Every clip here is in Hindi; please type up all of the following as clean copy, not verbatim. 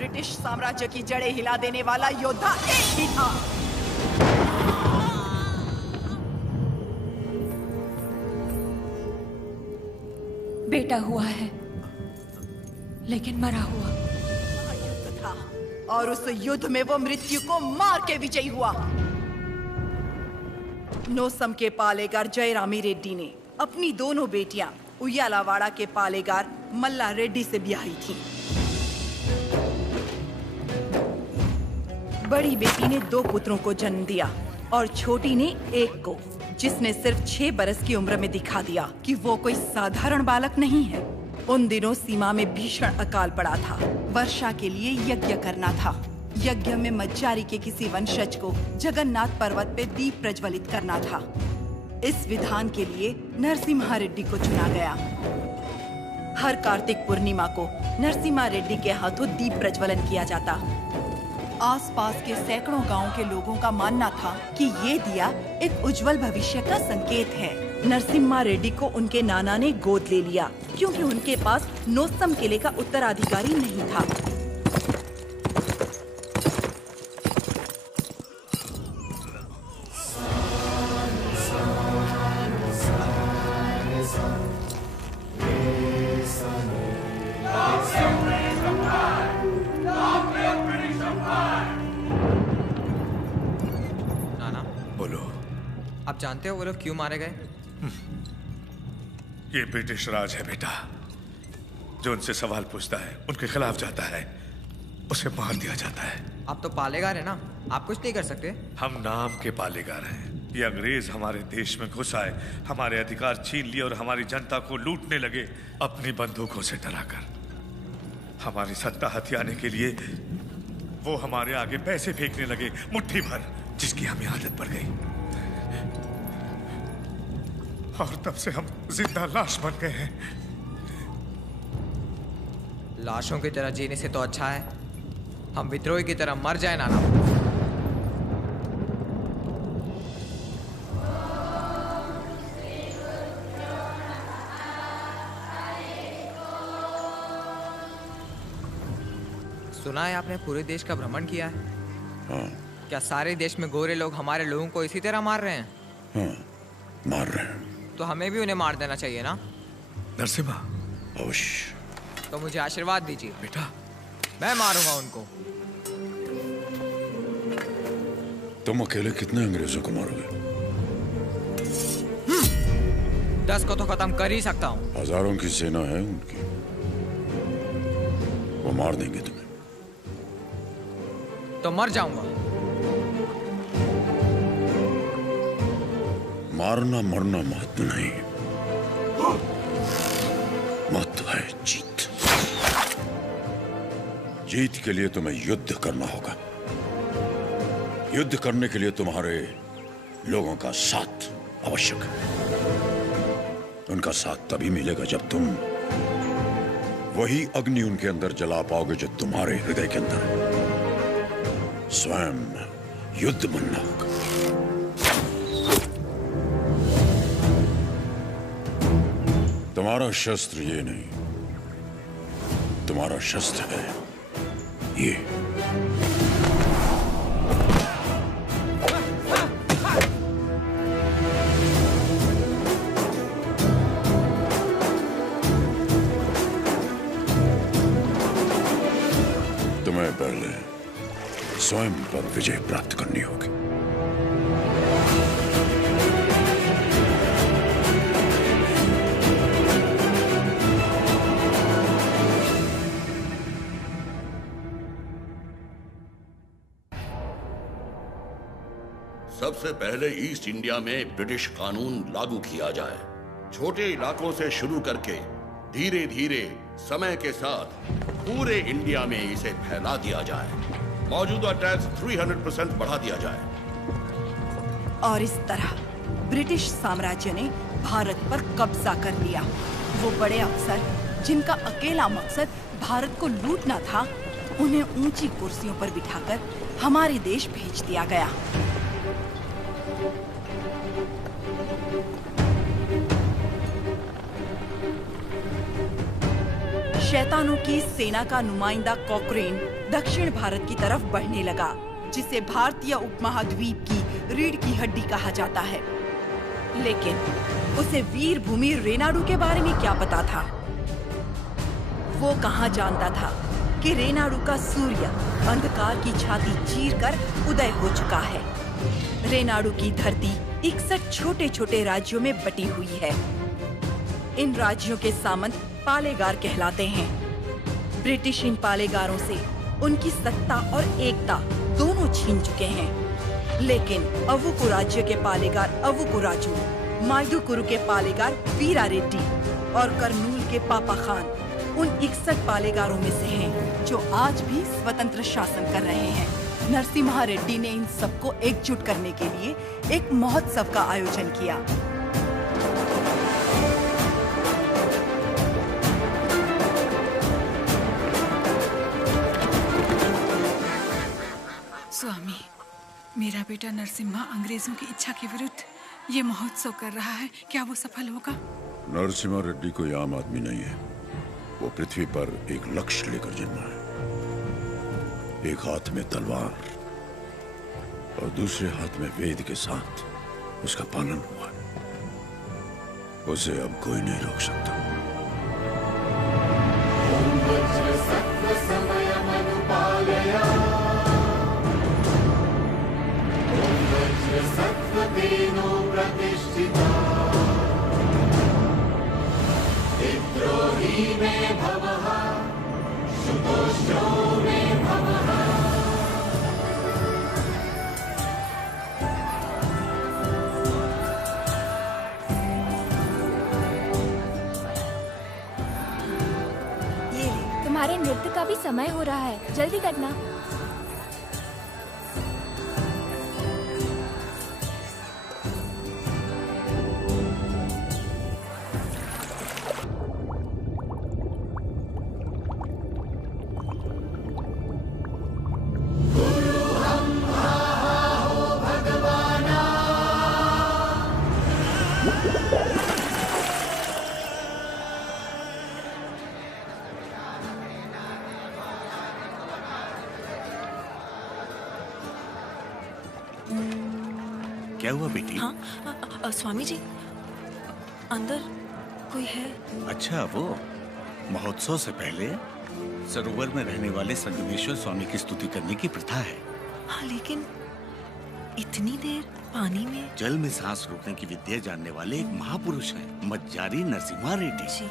ब्रिटिश साम्राज्य की जड़ें हिला देने वाला योद्धा एक ही था। बेटा हुआ है, लेकिन मरा हुआ। युद्ध था और उस युद्ध में वो मृत्यु को मार के विजयी हुआ। नोसम के पालेगार जयरामी रेड्डी ने अपनी दोनों बेटियां उयालावाड़ा के पालेगार मल्ला रेड्डी से ब्याही थी। बड़ी बेटी ने 2 पुत्रों को जन्म दिया और छोटी ने एक को, जिसने सिर्फ 6 बरस की उम्र में दिखा दिया कि वो कोई साधारण बालक नहीं है। उन दिनों सीमा में भीषण अकाल पड़ा था। वर्षा के लिए यज्ञ करना था। यज्ञ में मज्जारी के किसी वंशज को जगन्नाथ पर्वत पे दीप प्रज्वलित करना था। इस विधान के लिए नरसिम्हा रेड्डी को चुना गया। हर कार्तिक पूर्णिमा को नरसिम्हा रेड्डी के हाथों दीप प्रज्वलन किया जाता। आसपास के सैकड़ों गांवों के लोगों का मानना था कि ये दिया एक उज्जवल भविष्य का संकेत है। नरसिम्हा रेड्डी को उनके नाना ने गोद ले लिया क्योंकि उनके पास नोसम किले का उत्तराधिकारी नहीं था। आप जानते हो वो लोग क्यों मारे गए? ये ब्रिटिश राज है बेटा। जो उनसे सवाल पूछता है, उनके खिलाफ जाता है, उसे मार दिया जाता है। आप तो पालेगार है ना, आप कुछ नहीं कर सकते? हम नाम के पालेगार हैं। ये अंग्रेज हमारे देश में घुस आए, हमारे अधिकार छीन लिए और हमारी जनता को लूटने लगे अपनी बंदूकों से डराकर। हमारी सत्ता हथियाने के लिए वो हमारे आगे पैसे फेंकने लगे, मुट्ठी भर, जिसकी हमें आदत पड़ गई। और तब से हम जिंदा लाश बन गए हैं। लाशों की तरह जीने से तो अच्छा है हम विद्रोही की तरह मर जाए नाना। सुना है आपने पूरे देश का भ्रमण किया है? हाँ। क्या सारे देश में गोरे लोग हमारे लोगों को इसी तरह मार रहे हैं? हाँ, मार रहे हैं। तो हमें भी उन्हें मार देना चाहिए ना? नरसिम्हा, अवश्य। तो मुझे आशीर्वाद दीजिए बेटा। मैं मारूंगा उनको। तुम अकेले कितने अंग्रेजों को मारोगे? 10 को तो खत्म कर ही सकता हूँ। हजारों की सेना है उनकी, वो मार देंगे तुम्हें। तो मर जाऊंगा। मारना मरना महत्व नहीं, महत्व है जीत। जीत के लिए तुम्हें युद्ध करना होगा। युद्ध करने के लिए तुम्हारे लोगों का साथ आवश्यक है। उनका साथ तभी मिलेगा जब तुम वही अग्नि उनके अंदर जला पाओगे जो तुम्हारे हृदय के अंदर है। स्वयं युद्ध बनना होगा। तुम्हारा शस्त्र ये नहीं, तुम्हारा शस्त्र है ये। तुम्हें पहले स्वयं पर विजय प्राप्त करनी होगी। सबसे पहले ईस्ट इंडिया में ब्रिटिश कानून लागू किया जाए। छोटे इलाकों से शुरू करके धीरे धीरे समय के साथ पूरे इंडिया में इसे फैला दिया जाए। मौजूदा टैक्स 300% बढ़ा दिया जाए। और इस तरह ब्रिटिश साम्राज्य ने भारत पर कब्जा कर लिया। वो बड़े अफसर जिनका अकेला मकसद भारत को लूटना था, उन्हें ऊंची कुर्सियों पर बिठाकर हमारे देश भेज दिया गया। शैतानों की इस सेना का नुमाइंदा कॉकरेन दक्षिण भारत की तरफ बढ़ने लगा, जिसे भारतीय उपमहाद्वीप की रीढ़ की हड्डी कहा जाता है। लेकिन उसे वीर भूमि रेनाडू के बारे में क्या पता था? वो कहाँ जानता था कि रेनाडू का सूर्य अंधकार की छाती चीरकर उदय हो चुका है। रेनाडू की धरती 61 छोटे छोटे राज्यों में बटी हुई है। इन राज्यों के सामंत पालेगार कहलाते हैं। ब्रिटिश इन पालेगारों से उनकी सत्ता और एकता दोनों छीन चुके हैं। लेकिन अवुकु राज्य के पालेगार अवुकु राजू, माइदुकुरु के पालेगार वीरा रेड्डी और कर्नूल के पापा खान उन 61 पालेगारों में से हैं जो आज भी स्वतंत्र शासन कर रहे हैं। नरसिम्हा रेड्डी ने इन सबको एकजुट करने के लिए एक महोत्सव का आयोजन किया। स्वामी, मेरा बेटा नरसिम्हा अंग्रेजों की इच्छा के विरुद्ध ये महोत्सव कर रहा है, क्या वो सफल होगा? नरसिम्हा रेड्डी कोई आम आदमी नहीं है। वो पृथ्वी पर एक लक्ष्य लेकर जन्मा है। एक हाथ में तलवार और दूसरे हाथ में वेद के साथ उसका पालन हुआ। उसे अब कोई नहीं रोक सकता। तुम्हारे नृत्य का भी समय हो रहा है, जल्दी करना। क्या हुआ बेटी? हाँ, स्वामी जी, अंदर कोई है? अच्छा, वो महोत्सव से पहले सरोवर में रहने वाले संगमेश्वर स्वामी की स्तुति करने की प्रथा है। हाँ, लेकिन इतनी देर पानी में? जल में सांस रोकने की विद्या जानने वाले एक महापुरुष हैं, मज्जारी नरसिम्हा रेड्डी जी।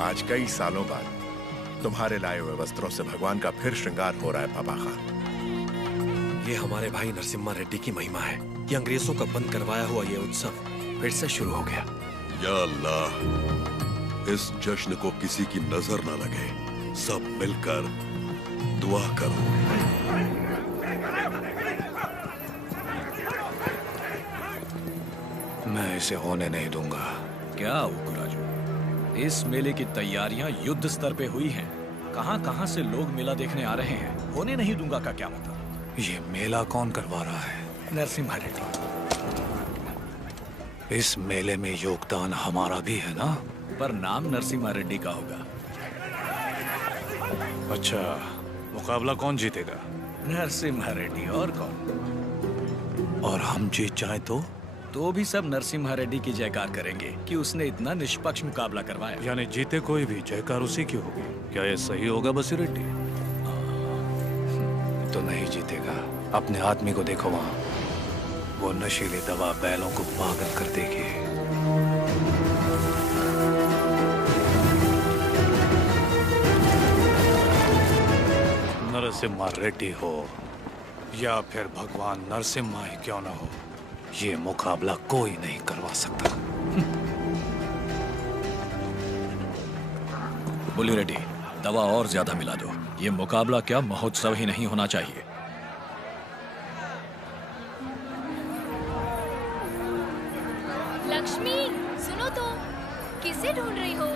आज कई सालों बाद तुम्हारे लाए हुए वस्त्रों से भगवान का फिर श्रृंगार हो रहा है पापा खान। ये हमारे भाई नरसिम्हा रेड्डी की महिमा है। ये अंग्रेजों का बंद करवाया हुआ ये उत्सव फिर से शुरू हो गया। या अल्लाह, इस जश्न को किसी की नजर न लगे। सब मिलकर दुआ करो। मैं इसे होने नहीं दूंगा। क्या उकुराजू, इस मेले की तैयारियां युद्ध स्तर पे हुई हैं। कहां-कहां से लोग मेला देखने आ रहे हैं। होने नहीं दूंगा का क्या मतलब? ये मेला कौन करवा रहा है? नरसिम्हा रेड्डी। इस मेले में योगदान हमारा भी है ना? पर नाम नरसिम्हा रेड्डी का होगा। अच्छा, मुकाबला कौन जीतेगा? नरसिम्हा रेड्डी, और कौन? और हम जीत जाए तो भी सब नरसिम्हा रेड्डी की जयकार करेंगे कि उसने इतना निष्पक्ष मुकाबला करवाया। यानी जीते कोई भी, जयकार उसी की होगी। क्या ये सही होगा बसी रेड्डी? तो नहीं जीतेगा। अपने आदमी को देखो वहाँ, वो नशीली दवा बैलों को पागल कर देगी। नरसिम्हा रेड्डी हो या फिर भगवान नरसिम्हा ही क्यों न हो, ये मुकाबला कोई नहीं करवा सकता। बोली रेड्डी, दवा और ज्यादा मिला दो। ये मुकाबला क्या महोत्सव ही नहीं होना चाहिए। लक्ष्मी, सुनो तो, किसे ढूंढ रही हो?